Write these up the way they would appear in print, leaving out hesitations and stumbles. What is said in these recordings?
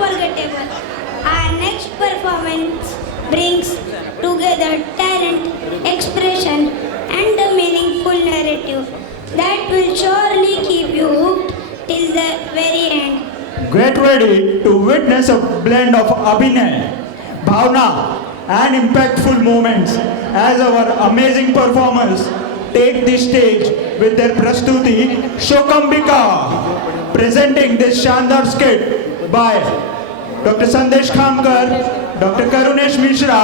unforgettable. Our next performance brings together talent, expression, and a meaningful narrative that will surely keep you hooked till the very end. Get ready to witness a blend of Abhinay, Bhavna, and impactful moments as our amazing performers take the stage with their Prastuti Shokambika. Presenting this Shandar skit by Dr. Sandesh Khamkar, Dr. Karunesh Mishra,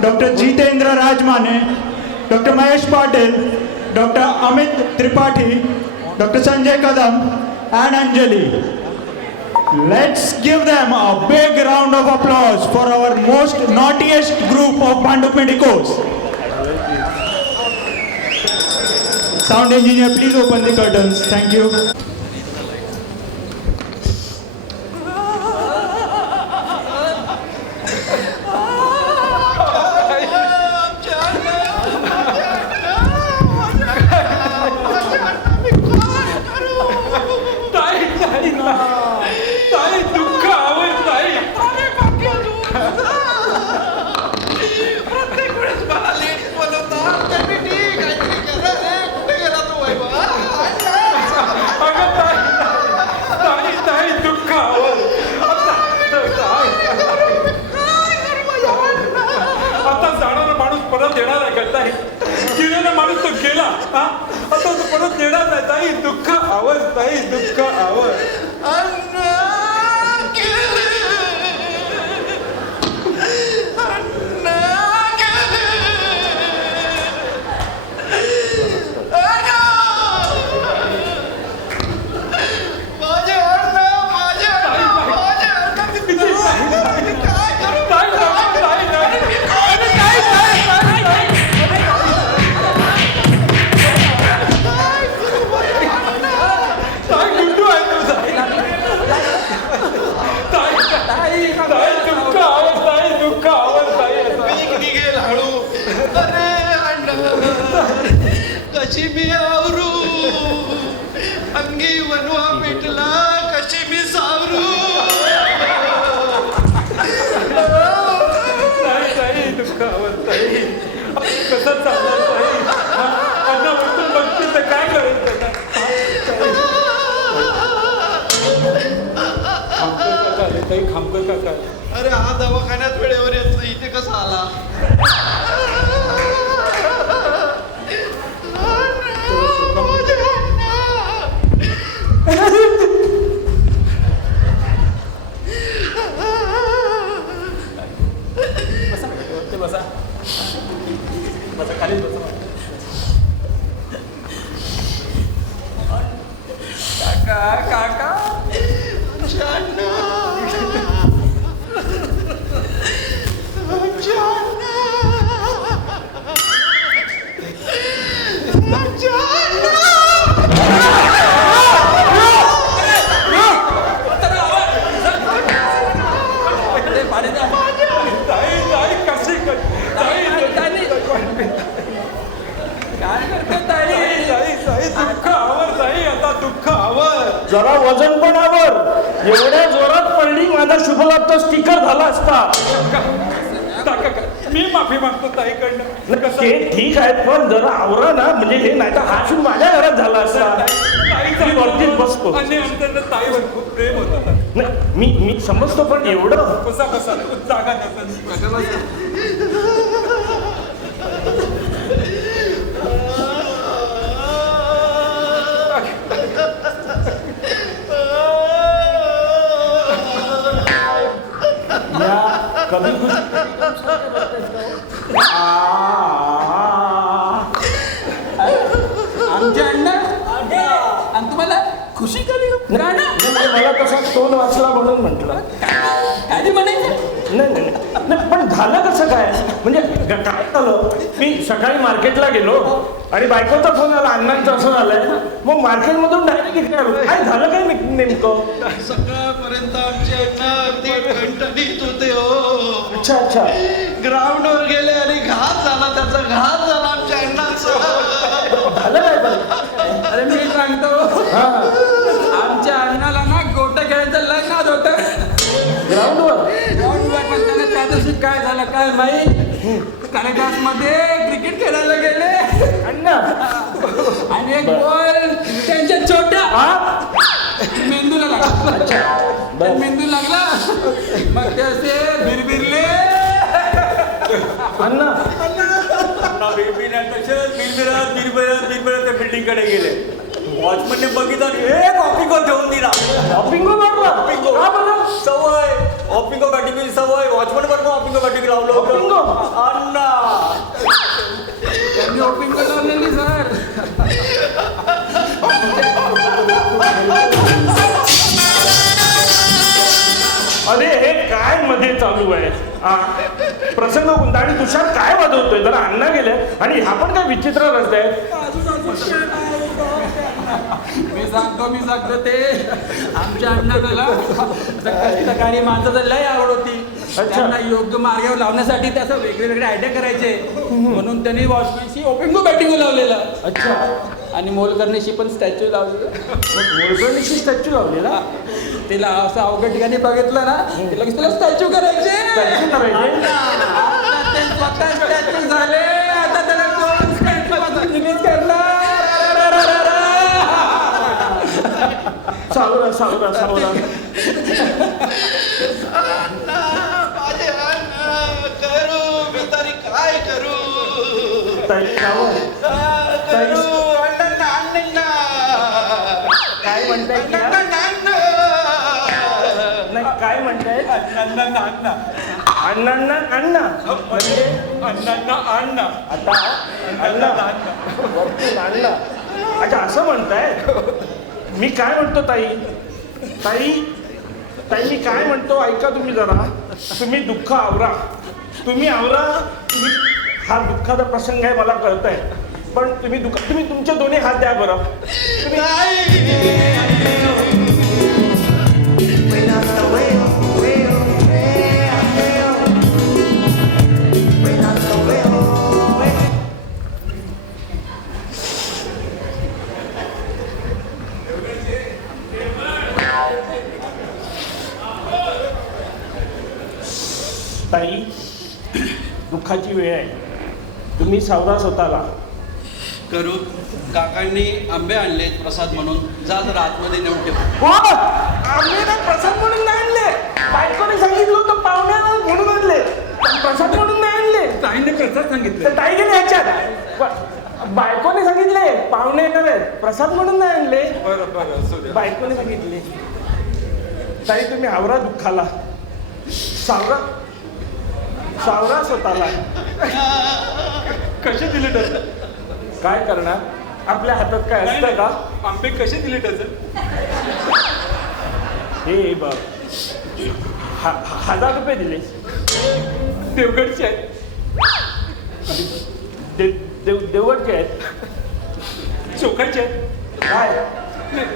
Dr. Jitendra Rajmane, Dr. Mahesh Patil, Dr. Amit Tripathi, Dr. Sanjay Kadam, and Anjali. Let's give them a big round of applause for our most naughtiest group of Banduk medicos. Sound engineer, please open the curtains. Thank you. माणूस तो गेला आता तो परत देणार नाही. ताई दुःख आवर, ताई दुःख आवर. कशी मी आवरू अंगी वनवा पेटला कशी मी सावरू. दुःख आवडताई कसं चाललं ताई. आता वस्तू बघते तर काय करायचं. ताई खामकर काका. अरे हा दवाखान्यात वेळेवर येतो इथे कसा आला. जरा वजन पण आवर. एवढ्या जोरात पडली माझा शुभलाभ तो स्टिकर झाला असता. मी माफी मागतो ताईकडनं. ते ठीक आहे पण जरा आवरा ना म्हणजे हे नाही तर हा शूभ माझ्या घरात झाला असता. ताई वरतीच बसतो आणि अंतर ताईवर खूप प्रेम होतं. मी समजतो पण एवढं कसा कसा जागा नसेल. कभी कुछ आमच्या अण्णा आणि तुम्हाला खुशी कधी मला तसा तोंड वाचला म्हणून म्हटलं. आधी म्हणायचं नाही पण झालं कसं काय म्हणजे काय झालं. मी सकाळी मार्केटला गेलो आणि बायकोचा फोन आला अण्णांचं असं झालंय. मग मार्केटमधून डायरेक्ट इथे आलो. काय झालं काय नेमकं. सकाळपर्यंत आमचे अण्णा अगदी ठणठणीत होते हो. अच्छा अच्छा. ग्राउंडवर गेले आणि घात झाला त्याचा घात झाला आमच्या अण्णांचा. झालं काय पण. अरे मी सांगतो आमच्या अण्णाला ना गोट खेळायचं लग्नात होतं. ग्राउंडवर बसताना त्या दिवशी काय झालं काय माहीत कालिदास मध्ये क्रिकेट खेळायला गेले अण्णा आणि एक बॉल त्यांच्या छोट्या मेंदूला लागला त्या मेंदू लागला मग ते असे बिरबिरले अण्णा बिरबिरत त्या बिल्डिंग कडे गेले. वॉचमनने बघितलं आणि एक ऑपिंगो ठेवून दिला. ऑपिंगो मारला ऑपिंगो का बरं? सवय ऑपिंगो बॅटिंगची सवय. वॉचमन बरोबर ऑपिंगो बॅटिंग लावलं ऑपिंगो? अण्णा त्यांनी ओपिंग लावलेली सर. अरे हे काय मध्ये चालू आहे प्रसंग कोणता आणि तुषार काय वाजवतोय जरा अण्णा गेले आणि ह्या पण काय विचित्र रस्ते आहेत. मी सांगतो ते आमच्या अण्णाला सकाळी माझं तर लय आवड होती. त्यांना योग्य मार्गावर लावण्यासाठी त्याचं वेगवेगळे आयडिया करायचे म्हणून त्यांनी वॉचमॅनशी ओपिंगो बॅटिंग लावलेला. अच्छा आणि मोलकर्णीशी पण स्टॅच्यू लावलेला. मोलकर्णीशी स्टॅच्यू लावलेला. तिला असं अवघड ठिकाणी बघितलं ना तिला तिला स्टॅच्यू करायचे. स्टॅच्यू करायचे आता ते स्वतः स्टॅच्यू झाले. आता त्याला कोण स्टॅच्यू रिलीज करणार. सावरा सावरा सावरा माझे अण्णा करू मी तरी काय करू ताई सावरा करू अण्णा अण्णा काय म्हणताय की हा? नाही काय म्हणताय अण्णा अण्णा अण्णा म्हणजे अण्णा आता अण्णा वरतून अण्णा. अच्छा असं म्हणताय. मी काय म्हणतो ताई ताई ताई मी काय म्हणतो ऐका तुम्ही जरा. तुम्ही दुःख आवरा तुम्ही हा दुःखाचा प्रसंग आहे मला कळत आहे पण तुम्ही तुमचे दोन्ही हात द्या बरं. ताई दुःखाची वेळ आहे तुम्ही सावरा स्वतःला. करू काकांनी आंबे आणलेत प्रसाद म्हणून जा जरा आतमध्ये नेऊन ठेव. आम्ही ना प्रसाद म्हणून नाही आणले. बायकोने सांगितलं होतं पाहुण्याला म्हणून आणले. प्रसाद म्हणून नाही आणले. ताईने प्रसाद सांगितलं. तर ताई गेले ह्याच्यात बायकोने सांगितले पाहुणे येणार आहेत प्रसाद म्हणून नाही आणले. बरं बायकोने सांगितले. ताई तुम्ही आवरा दुःखाला. सावरा सावरा स्वतःला. कसे दिले डझन? काय करणार आपल्या हातात काय असतं का. आंबे कसे दिले डझन? हे बघ 1000 रुपये दिले. देवगडचे आहेत. देवगडचे आहेत. चोखायचे आहेत. काय नाही,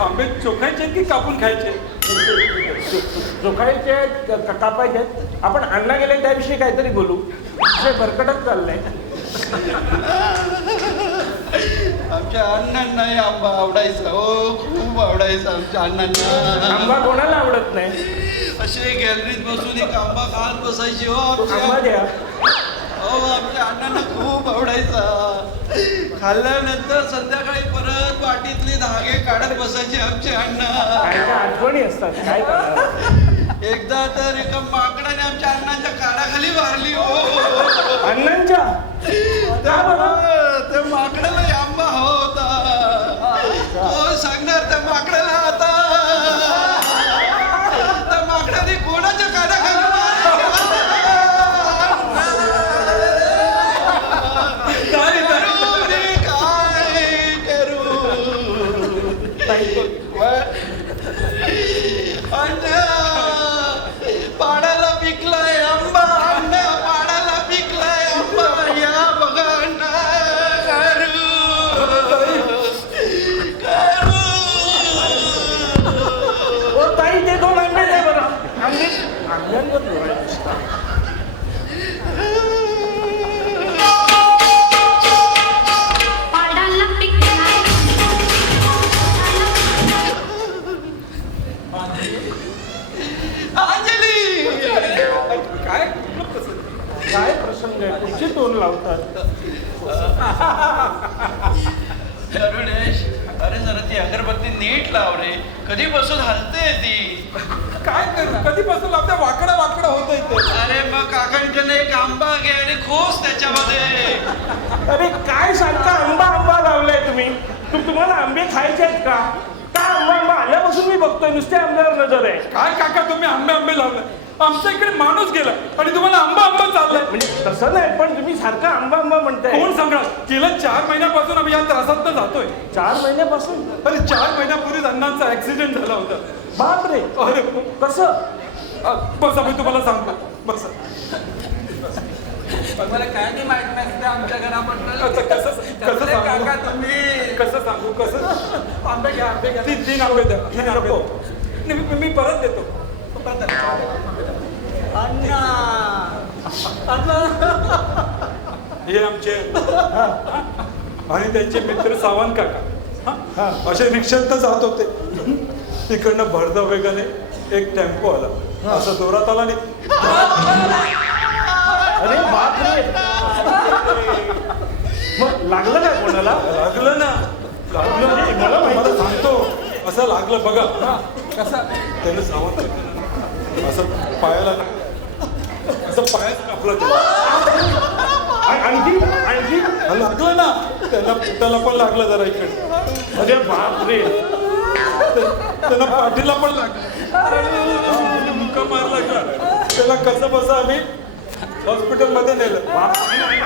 आंबे चोखायचे आहेत की कापून खायचे? जोखायचे आहेत कापायचे आहेत. आपण अण्णा गेले त्याविषयी काहीतरी बोलू. विषय भरकटच चाललंय. आमच्या अण्णांनाही आंबा आवडायचा हो खूप आवडायचा आमच्या अण्णांना. आंबा कोणाला आवडत नाही. असे गॅलरीत बसून एक आंबा खात बसायची हो आंबा द्या. आमच्या अण्णांना खूप आवडायचा. खाल्ल्यानंतर संध्याकाळी परत वाटीतले धागे काढत बसायचे आमचे अण्णा. काय काय आठवणी असतात काय करणार. एकदा तर एका माकडाने आमच्या अण्णांच्या कानाखाली मारली हो. अण्णांच्या त्या त्या माकडाला आंबा हवा होता. तो सांगणार त्या माकडाला आता त्या माकडाने कोणाच्या कानाखाली पाडाला पिकलाय आंबा. अण्णा पाडाला पिकलाय आंबा. या बघा अण्णा करू काय प्रसंग आहे तुझी तोंड लावतात. अरुणेश, अरे जरा ती अगरबत्ती नीट लाव रे. कधीपासून हलते ती. काय करू कधीपासून आपल्या वाकडं वाकडं होतंय ते. अरे मग काकांकडनं एक आंबा घे आणि खोस त्याच्यामध्ये. अरे काय सांगता आंबा आंबा लावलाय तुम्ही. तुम्हाला आंबे खायचे आहेत का? का आंबा आल्यापासून मी बघतोय नुसते आंब्यावर नजर आहे. काय काका तुम्ही आंबे लावले. आमच्या इकडे माणूस गेला आणि तुम्हाला आंबा चाललाय. म्हणजे तसं नाही पण तुम्ही सारखा आंबा आंबा म्हणताय. कोण सांगणार. गेल्या 4 महिन्यापासून आम्ही या त्रासात जातोय. 4 महिन्यापासून. अरे 4 महिन्यापूर्वीच अण्णांचा ऍक्सिडेंट झाला होता. बापरे. अरे कसं. बस मी तुम्हाला सांगतो. बस मला काय नाही माहित नाही आमच्या घराबद्दल. कसं सांगू काका तुम्ही कसं सांगू कसं. आंबे घ्या 3 आंबे द्या. 3 आंबे मी परत देतो. अण्णा हे आमचे आणि त्यांचे मित्र सावंत काका असे रिक्षात जात होते. तिकडनं भरधा वेगाने एक टेम्पो आला. असं जोरात आला नाही. अरे बापरे. मग लागलं काय कोणाला. लागलं ना. लागलं मला सांगतो असं लागलं बघा. कसं त्यानं सावंत असं पायाला असं पायाच कापला त्याला. आणखी आणखी. लागलं ना. त्याला पोटाला पण लागलं जरा इकडे. अरे बापरे. त्याला पाठीला पण लागलं. मुका मार लागला. त्याला कसं बस आम्ही हॉस्पिटलमध्ये नेलं.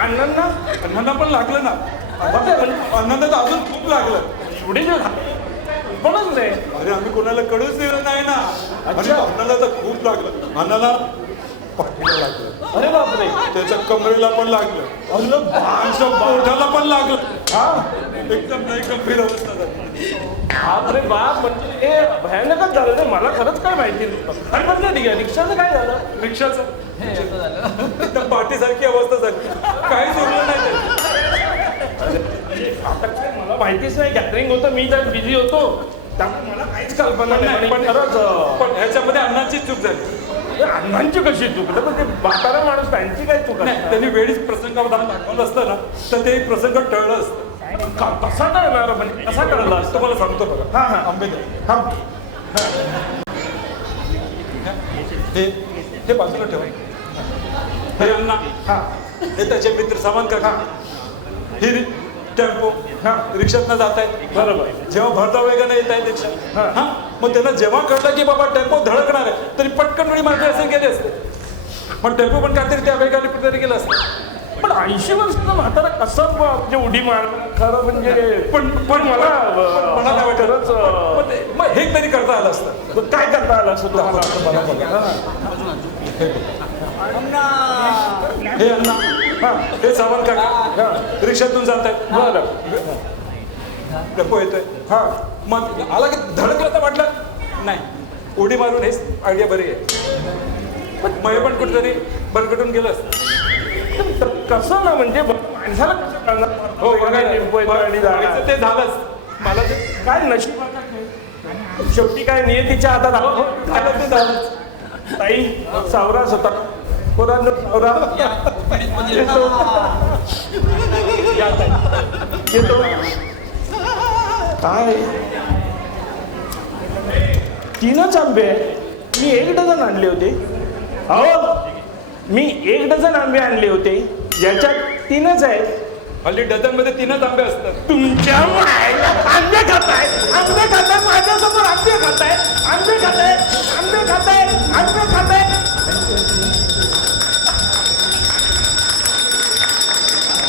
अण्णांना अण्णांना पण लागलं ना. अण्णांना तर अजून खूप लागलं. एवढे पणच नाही. अरे आम्ही कोणाला कळूच दिलं नाही ना. आणि अण्णाला तर खूप लागलं. अण्णाला पाठीला लागलं. अरे बापरे. त्याच्या कमरेला पण लागलं. आमच्या पोटाला पण लागलं. एकदम नाही गंभीर अवस्था झाली. बापरे बाप. म्हणजे हे भयानकच झालं नाही. मला खरंच काय माहिती नव्हतं. आणि म्हटलं ठीक आहे रिक्षाचं काय झालं. रिक्षाचं एकदम पाठीसारखी अवस्था झाली. काहीच उरलं नाही ते. आता काय मला माहितीच नाही. गॅदरिंग होतं मी त्यात बिझी होतो त्यामुळे मला काहीच कल्पना नाही. पण खरंच पण ह्याच्यामध्ये अण्णांची चूक झाली. अण्णांची कशी चूक. पण ते म्हातारा माणूस त्यांची काय चूक नाही त्यांनी वेळीच प्रसंगावधान दाखवलं असतं ना तर ते प्रसंग टळलं असतं. कसा कळणार म्हणजे कसा कळला असतं. तुम्हाला सांगतो बघा. हा हा आंबे द्या. हा. हे बाजूला ठेवा. हे अण्णा. हा. हे त्याचे मित्र सामान काका. ही टेम्पो रिक्षातनं जात आहेत. बरोबर. जेव्हा भरता वेगाने येत आहेत रिक्षा. हा. मग त्यांना जेव्हा कळलं की बाबा टेम्पो धडकणार आहे तरी पटकन वेळी मागे असे गेले असते. पण टेम्पो पण काहीतरी त्या वेगाने कुठेतरी गेलं असतं. पण 80 वर्षाचा म्हातारा कसं म्हणजे उडी मार खरं म्हणजे पण मला काय वाटत मग हे तरी करता आलं असतं. काय करता आलं असं तुम्हाला. हे अण्णा. हे सावंत काका रिक्षातून जात आहेत. बरं. टेम्पो येतोय. हा. मग आला की धडकलं तर वाटलं नाही उडी मारून हेच आयडिया बरी आहे. मग हे पण कुठेतरी बरकटून गेलं असतं. कसं ना म्हणजे माणसाला कसं कळणार. हो टेम्पो येतो आणि जाणार. ते झालंच. मला ते काय नशिबाचा खेळ. शेवटी काय नियतीच्या हातात झालं ते झालंच. ताई सावरास होता. पोरांनो सावरा येतो. येतो. काय 3च आंबे. मी 1 डझन आणले होते. अहो मी 1 डझन आंबे आणले होते. याच्यात 3च आहेत. हल्ली डझन मध्ये 3च आंबे असतात. तुमच्या आंबे खाताय. आंबे खाताय माझ्यासमोर.